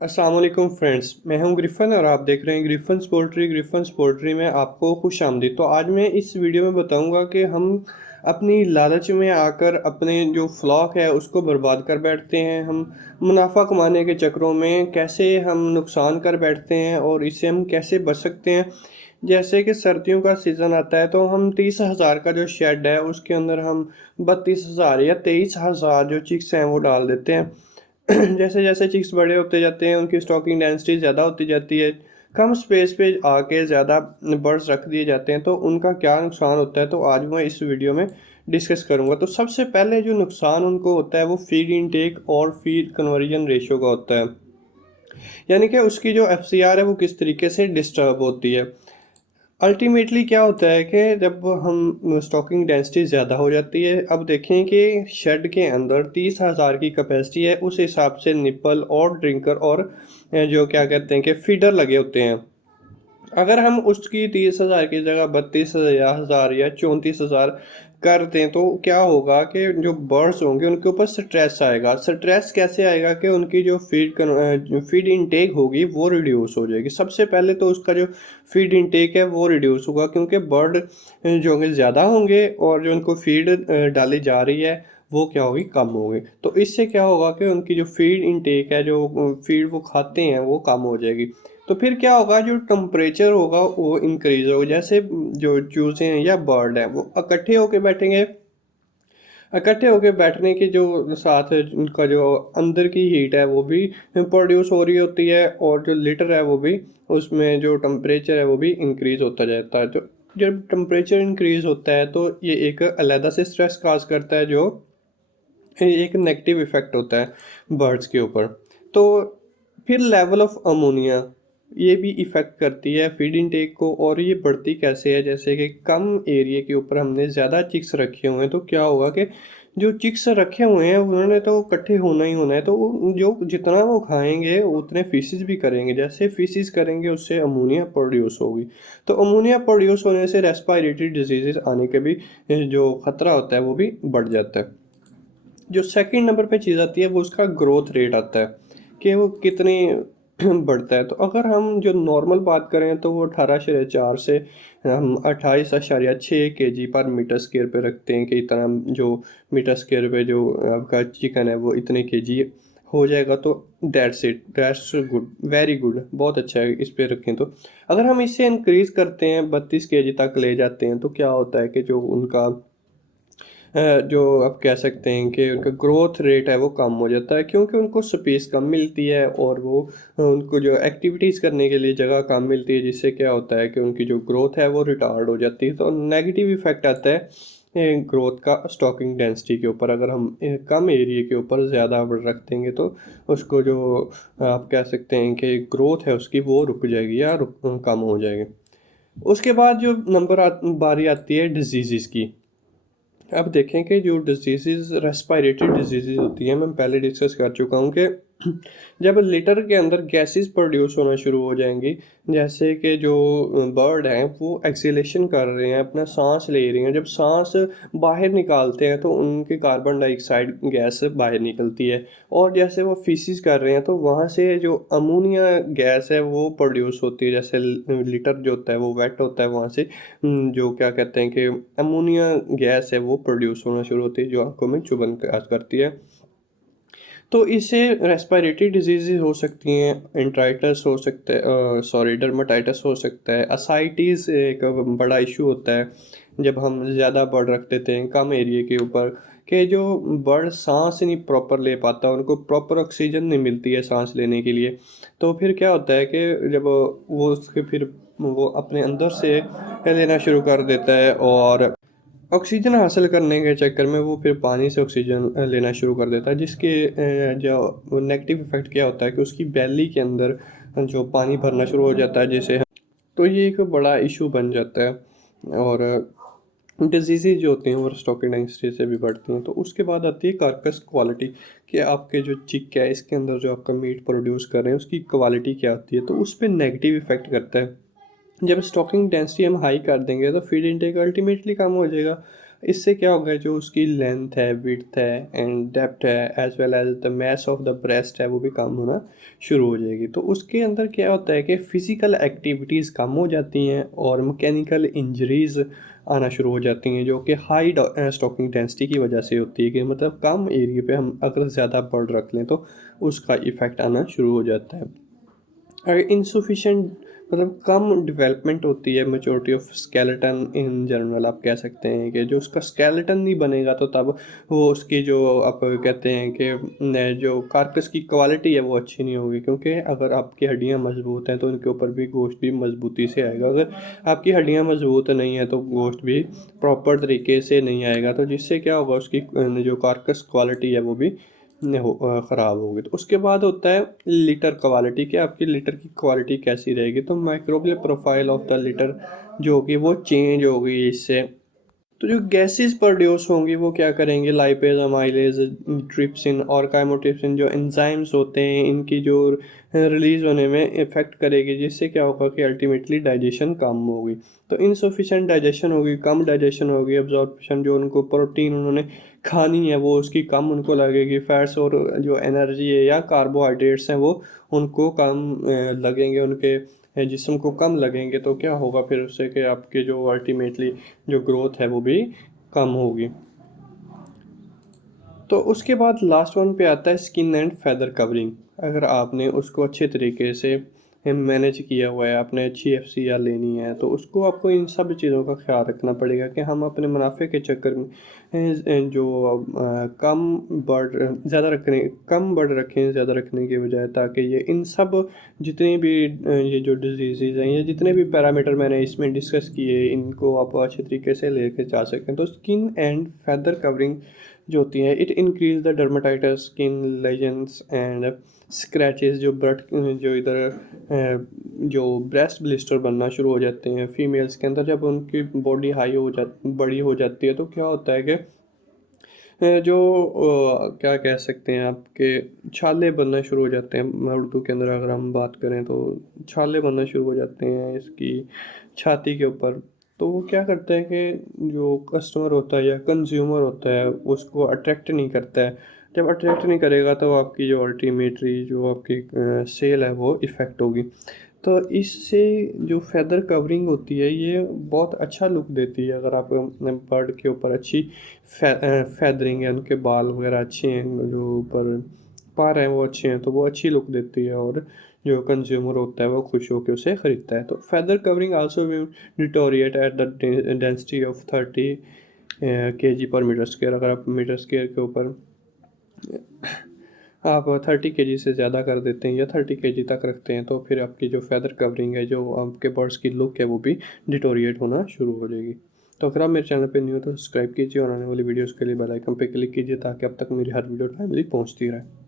अस्सलाम वालेकुम फ्रेंड्स, मैं हूं ग्रिफन और आप देख रहे हैं ग्रिफन्स पोल्ट्री में आपको खुश आमदीद। तो आज मैं इस वीडियो में बताऊंगा कि हम अपनी लालच में आकर अपने जो फ्लॉक है उसको बर्बाद कर बैठते हैं। हम मुनाफा कमाने के चक्करों में कैसे हम नुकसान कर बैठते हैं और इससे हम कैसे बच सकते हैं। जैसे कि सर्दियों का सीज़न आता है तो हम 30,000 का जो शेड है उसके अंदर हम 32,000 या 23,000 जो चिक्स हैं वो डाल देते हैं। जैसे जैसे चिक्स बड़े होते जाते हैं उनकी स्टॉकिंग डेंसिटी ज़्यादा होती जाती है, कम स्पेस पे आके ज़्यादा बर्ड्स रख दिए जाते हैं, तो उनका क्या नुकसान होता है तो आज मैं इस वीडियो में डिस्कस करूंगा। तो सबसे पहले जो नुकसान उनको होता है वो फीड इनटेक और फीड कन्वर्जन रेशियो का होता है, यानी कि उसकी जो एफसीआर है वो किस तरीके से डिस्टर्ब होती है। अल्टीमेटली क्या होता है कि जब हम स्टॉकिंग डेंसिटी ज़्यादा हो जाती है, अब देखें कि शेड के अंदर 30,000 की कैपेसिटी है, उस हिसाब से निपल और ड्रिंकर और जो क्या कहते हैं कि फीडर लगे होते हैं। अगर हम उसकी 30,000 की जगह 32,000 या 34,000 कर दें तो क्या होगा कि जो बर्ड्स होंगे उनके ऊपर स्ट्रेस आएगा। स्ट्रेस कैसे आएगा कि उनकी जो फीड इनटेक होगी वो रिड्यूस हो जाएगी। सबसे पहले तो उसका जो फीड इनटेक है वो रिड्यूस होगा, क्योंकि बर्ड जो होंगे ज़्यादा होंगे और जो उनको फीड डाली जा रही है वो क्या होगी, कम होगी। तो इससे क्या होगा कि उनकी जो फीड इनटेक है, जो फीड वो खाते हैं वो कम हो जाएगी। तो फिर क्या होगा, जो टेम्परेचर होगा वो इंक्रीज होगा। जैसे जो चूज़े हैं या बर्ड हैं वो इकट्ठे होके बैठेंगे, इकट्ठे होके बैठने के जो साथ उनका जो अंदर की हीट है वो भी प्रोड्यूस हो रही होती है, और जो लिटर है वो भी, उसमें जो टेम्परेचर है वो भी इंक्रीज होता जाता है। तो जब टेम्परेचर इंक्रीज होता है तो ये एक अलग से स्ट्रेस काज करता है, जो एक नेगेटिव इफेक्ट होता है बर्ड्स के ऊपर। तो फिर लेवल ऑफ अमोनिया ये भी इफ़ेक्ट करती है फीड इनटेक को। और ये बढ़ती कैसे है, जैसे कि कम एरिया के ऊपर हमने ज़्यादा चिक्स रखे हुए हैं तो क्या होगा कि जो चिक्स रखे हुए हैं उन्होंने तो इकट्ठे होना ही होना है, तो जो जितना वो खाएंगे उतने फीसिस भी करेंगे। जैसे फीसिस करेंगे उससे अमोनिया प्रोड्यूस होगी, तो अमोनिया प्रोड्यूस होने से रेस्पिरेटरी डिजीज़ आने के भी जो ख़तरा होता है वो भी बढ़ जाता है। जो सेकंड नंबर पे चीज़ आती है वो उसका ग्रोथ रेट आता है कि वो कितनी बढ़ता है। तो अगर हम जो नॉर्मल बात करें तो वो 18.4 से हम 28.6 kg पर मीटर स्क्वायर पे रखते हैं कि इतना जो मीटर स्क्वायर पे जो आपका चिकन है वो इतने केजी हो जाएगा। तो दैट्स गुड, वेरी गुड, बहुत अच्छा है इस पे रखें। तो अगर हम इसे इंक्रीज़ करते हैं 32 kg तक ले जाते हैं तो क्या होता है कि जो उनका जो आप कह सकते हैं कि उनका ग्रोथ रेट है वो कम हो जाता है, क्योंकि उनको स्पेस कम मिलती है और वो उनको जो एक्टिविटीज़ करने के लिए जगह कम मिलती है, जिससे क्या होता है कि उनकी जो ग्रोथ है वो रिटार्ड हो जाती है। तो नेगेटिव इफेक्ट आता है ग्रोथ का स्टॉकिंग डेंसिटी के ऊपर। अगर हम कम एरिया के ऊपर ज़्यादा रख देंगे तो उसको जो आप कह सकते हैं कि ग्रोथ है उसकी वो रुक जाएगी या कम हो जाएगी। उसके बाद जो बारी आती है डिजीज़ की। अब देखें कि जो डिजीज़ रेस्पिरेटरी डिजीज़ होती हैं, मैं पहले डिस्कस कर चुका हूँ कि जब लिटर के अंदर गैसेस प्रोड्यूस होना शुरू हो जाएंगी, जैसे कि जो बर्ड हैं वो एक्सेलेशन कर रहे हैं, अपना सांस ले रहे हैं, जब सांस बाहर निकालते हैं तो उनके कार्बन डाइऑक्साइड गैस बाहर निकलती है। और जैसे वो फीसिस कर रहे हैं तो वहाँ से जो अमोनिया गैस है वो प्रोड्यूस होती है। जैसे लिटर जो होता है वो वेट होता है, वहाँ से जो क्या कहते हैं कि अमोनिया गैस है वो प्रोड्यूस होना शुरू होती है, जो आंखों में चुभन करती है। तो इससे रेस्पिरेटरी डिजीज़ हो सकती हैं, इंट्राइटस हो सकता है, सॉरी डर्माटाइटिस हो सकता है, असाइटिस एक बड़ा इशू होता है जब हम ज़्यादा बर्ड रख देते हैं कम एरिया के ऊपर, कि जो बर्ड सांस नहीं प्रॉपर ले पाता, उनको प्रॉपर ऑक्सीजन नहीं मिलती है सांस लेने के लिए। तो फिर क्या होता है कि जब वो उसके फिर वो अपने अंदर से लेना शुरू कर देता है, और ऑक्सीजन हासिल करने के चक्कर में वो फिर पानी से ऑक्सीजन लेना शुरू कर देता है, जिसके जो नेगेटिव इफ़ेक्ट क्या होता है कि उसकी बैली के अंदर जो पानी भरना शुरू हो जाता है, तो ये एक बड़ा इशू बन जाता है। और डिजीज़ जो होती हैं वो स्टॉकिंग डेंसिटी से भी बढ़ती हैं। तो उसके बाद आती है कार्कस क्वालिटी, कि आपके जो चिक है इसके अंदर जो आपका मीट प्रोड्यूस कर रहे हैं उसकी क्वालिटी क्या आती है, तो उस पर नेगेटिव इफ़ेक्ट करता है। जब स्टॉकिंग डेंसिटी हम हाई कर देंगे तो फीड इनटेक अल्टीमेटली कम हो जाएगा। इससे क्या होगा, जो उसकी लेंथ है, विड्थ है एंड डेप्थ है, as well as the mass of the breast है, वो भी कम होना शुरू हो जाएगी। तो उसके अंदर क्या होता है कि फ़िज़िकल एक्टिविटीज़ कम हो जाती हैं और मैकेनिकल इंजरीज़ आना शुरू हो जाती हैं, जो कि हाई स्टॉकिंग डेंसिटी की वजह से होती है, कि मतलब कम एरिया पे हम अगर ज़्यादा बर्ड रख लें तो उसका इफ़ेक्ट आना शुरू हो जाता है। अगर इंसफिशिएंट मतलब कम डेवलपमेंट होती है maturity of skeleton in general, आप कह सकते हैं कि जो उसका स्केलेटन नहीं बनेगा तो तब वो उसकी जो आप कहते हैं कि जो कार्कस की क्वालिटी है वो अच्छी नहीं होगी, क्योंकि अगर आपकी हड्डियां मजबूत हैं तो उनके ऊपर भी गोश्त भी मजबूती से आएगा। अगर आपकी हड्डियां मजबूत नहीं है तो गोश्त भी प्रॉपर तरीके से नहीं आएगा, तो जिससे क्या होगा, उसकी जो कार्कस क्वालिटी है वो भी ख़राब होगी। तो उसके बाद होता है लिटर क्वालिटी, कि आपकी लिटर की क्वालिटी कैसी रहेगी। तो microbial profile of the litre जो होगी वो चेंज होगी इससे। तो जो गैसेस प्रोड्यूस होंगी वो क्या करेंगे, लाइपेज, अमाइलेज, ट्रिप्सिन और काइमोट्रिप्सिन जो एंजाइम्स होते हैं, इनकी जो रिलीज़ होने में इफ़ेक्ट करेगी, जिससे क्या होगा कि अल्टीमेटली डाइजेशन कम होगी। तो इनसफिशेंट डाइजेशन होगी, कम डाइजेशन होगी, अब्जॉर्प्शन जो उनको प्रोटीन उन्होंने खानी है वो उसकी कम उनको लगेगी, फैट्स और जो एनर्जी है या कार्बोहाइड्रेट्स हैं वो उनको कम लगेंगे, उनके जिस्म को कम लगेंगे। तो क्या होगा फिर उससे कि आपके जो अल्टीमेटली जो ग्रोथ है वो भी कम होगी। तो उसके बाद लास्ट वन पे आता है स्किन एंड फैदर कवरिंग। अगर आपने उसको अच्छे तरीके से मैनेज किया हुआ है, आपने अच्छी एफसीआर लेनी है, तो उसको आपको इन सब चीज़ों का ख्याल रखना पड़ेगा कि हम अपने मुनाफे के चक्कर में जो कम बर्ड ज़्यादा रखने कम बर्ड रखें ज़्यादा रखने के बजाय, ताकि ये इन सब जितनी भी ये जो डिजीज़ हैं या जितने भी पैरामीटर मैंने इसमें डिस्कस किए, इनको आप अच्छे तरीके से लेके जा सकें। तो स्किन एंड फैदर कवरिंग जो होती है, it increase the dermatitis, skin legends and scratches, जो ब्लड जो इधर जो ब्रेस्ट ब्लिस्टर बनना शुरू हो जाते हैं फीमेल्स के अंदर, जब उनकी बॉडी हाई हो जा बड़ी हो जाती है, तो क्या होता है कि जो क्या कह सकते हैं, आपके छाले बनना शुरू हो जाते हैं। उर्दू के अंदर अगर हम बात करें तो छाले बनना शुरू हो जाते हैं इसकी छाती के ऊपर। तो वो क्या करता है कि जो कस्टमर होता है या कंज्यूमर होता है उसको अट्रैक्ट नहीं करता है। जब अट्रैक्ट नहीं करेगा तो आपकी जो अल्टीमेटली जो आपकी सेल है वो इफ़ेक्ट होगी। तो इससे जो फैदर कवरिंग होती है ये बहुत अच्छा लुक देती है। अगर आप बर्ड के ऊपर अच्छी फैदरिंग है, उनके बाल वगैरह अच्छे हैं, जो ऊपर पर हैं वो अच्छे हैं, तो वो अच्छी लुक देती है और जो कंज्यूमर होता है वो खुश होकर उसे ख़रीदता है। तो feather covering also will deteriorate at the density of 30 kg पर मीटर स्क्वायर। अगर आप मीटर स्क्वायर के ऊपर आप 30 kg से ज़्यादा कर देते हैं या 30 kg तक रखते हैं, तो फिर आपकी जो फैदर कवरिंग है, जो आपके बर्ड्स की लुक है, वो भी डिटोरिएट होना शुरू हो जाएगी। तो अगर आप मेरे चैनल पे न्यू हो तो सब्सक्राइब कीजिए और आने वाली वीडियोस के लिए बेल आइकन पे क्लिक कीजिए, ताकि अब तक मेरी हर वीडियो टाइमली पहुंचती रहे।